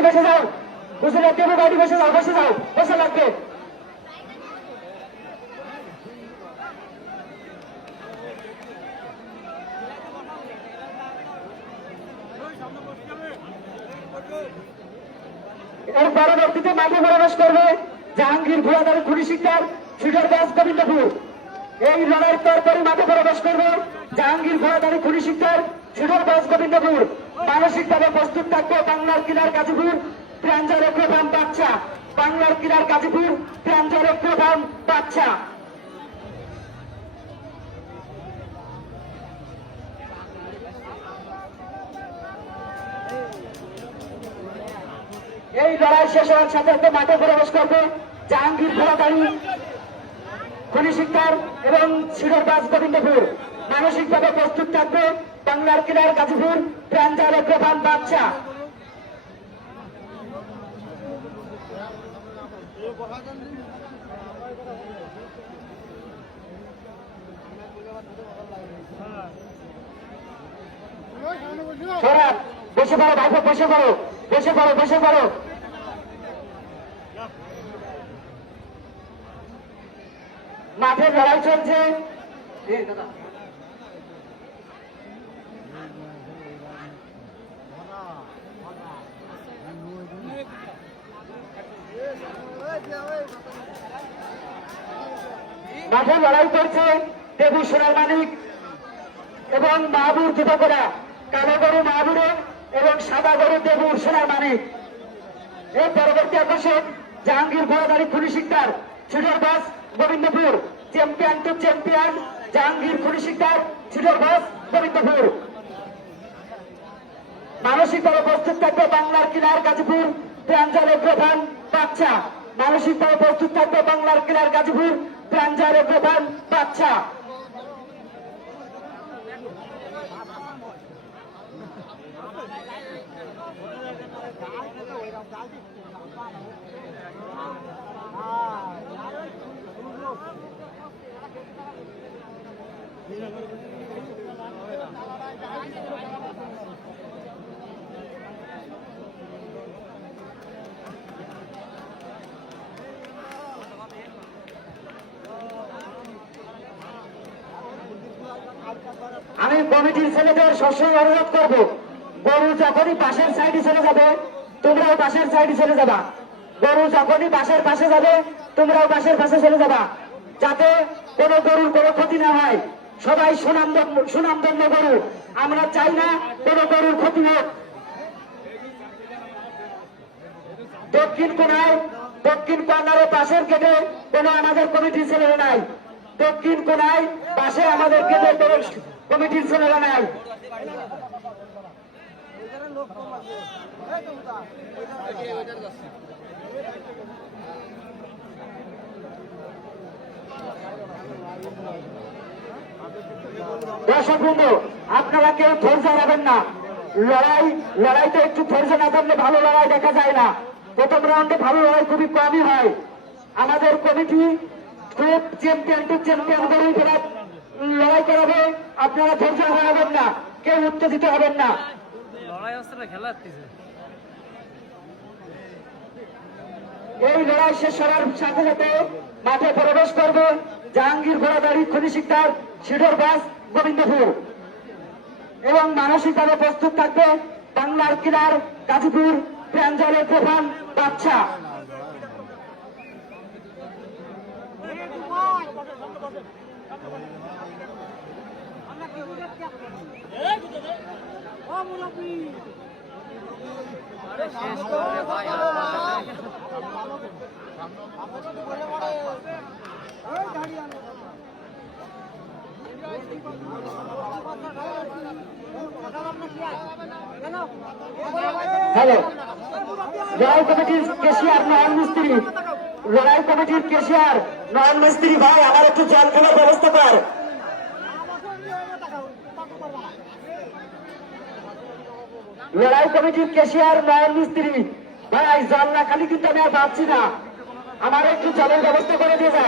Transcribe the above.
গাড়ি বসে যাও, হুজুরের টেবু গাড়ি বসে যাও, বসে যাও, বসে লাগবে। এর পরবর্তীতে মাঠে প্রবেশ করবে জাহাঙ্গীর ভুয়াদারি খুনি শিকদার ফিডারবাস গোবিন্দপুর। এই লড়াইয়ের পরপরই মাঠে প্রবেশ করবে জাহাঙ্গীর ভুয়াদারি খুনি শিকদার ফিডারবাস গোবিন্দপুর। মানসিকভাবে প্রস্তুত থাকবে বাংলার কিলার গাজীপুর প্রাঞ্জল প্রধান বাচ্চা। বাংলার কিলার গাজীপুর প্রাঞ্জল প্রধান বাচ্চা। এই লড়াই শেষ হওয়ার সাথে সাথে মাঠে প্রবেশ করবে জাহাঙ্গীর ভোলাদারি খুনি শিকদার এবং সিডরবাস গোবিন্দপুর। মানসিকভাবে প্রস্তুত থাকবে বাংলার কিলার গাজীপুর প্রাঞ্জল প্রধান বাচ্চা। সরাব বসে পড়ো ভাইপো, বসে পড়ো, বসে পড়ো, বসে পড়ো। মাঠে লড়াই চলছে। মাঠে লড়াই করছে দেবু সোনার মানিক এবং মাহবুর যুবকরা। কালো গরু মাহবুরের এবং সাদা গরু দেবুর সোনার মানিক। এই পরবর্তী আকর্ষণ জাহাঙ্গীর ভোলাদারি খুনি শিকদার সিডরবাস Gobindapur. Champion to champion Jahangir খুনি শিকদার সিডরবাস গোবিন্দপুর। মানসিকভাবে প্রস্তুত থাকবে বাংলার কিলার গাজীপুর প্রাঞ্জল প্রধান বাচ্চা। মানসিকভাবে প্রস্তুত থাকবে বাংলার কিলার গাজীপুর প্রাঞ্জল প্রধান বাচ্চা। আমি কমিটির ছেলেদের সবসময় অনুরোধ করব, গরু যখনই পাশের সাইডে চলে যাবে তোমরাও পাশের সাইডে চলে যাবা। গরু যখনই পাশের পাশে যাবে তোমরাও পাশের পাশে চলে যাবা, যাতে কোনো গরুর কোনো ক্ষতি না হয়। সবাই সুনামধন্য গরু, আমরা চাই না কোনো গরুর ক্ষতি হোক। দক্ষিণ কর্নারে পাশের গেটে কোনো আমাদের কমিটির ছেলেরা নাই। দক্ষিণ কোনায় পাশে আমাদের গেটে কোনো কমিটির ছেলেরা নাই। দর্শক বন্ধু, আপনারা কেউ ধৈর্য হারাবেন না। লড়াইতে একটু ধৈর্য না থাকলে ভালো লড়াই দেখা যায় না। প্রথম রাউন্ডে ভালো লড়াই খুবই কমই হয়। আমাদের কমিটি খুব চ্যাম্পিয়ন টু চ্যাম্পিয়ন করেই লড়াই করাবে। আপনারা ধৈর্য হারাবেন না, কেউ উত্তেজিত হবেন না। এই লড়াই শেষ হওয়ার সাথে সাথে মাঠে প্রবেশ করবে জাহাঙ্গীর ভোলাদারি খুনি শিকদার সিডরবাস গোবিন্দপুর এবং মানসিকভাবে প্রস্তুত থাকবে বাংলার কিলার গাজীপুর প্রাঞ্জলের প্রধান বাচ্চা। হ্যালো, লড়াই কমিটির কেশিয়ার নয়ন মিস্ত্রি, লড়াই কমিটির কেশিয়ার নয়ন মিস্ত্রি ভাই, আমার একটু জল খাবার ব্যবস্থা কর। লড়াই কমিটির কেশিয়ার নয়ন মিস্ত্রি ভাই, জল না খালি কিন্তু আমি আর পাচ্ছি না, আমার একটু জলের ব্যবস্থা করে দিয়ে যা।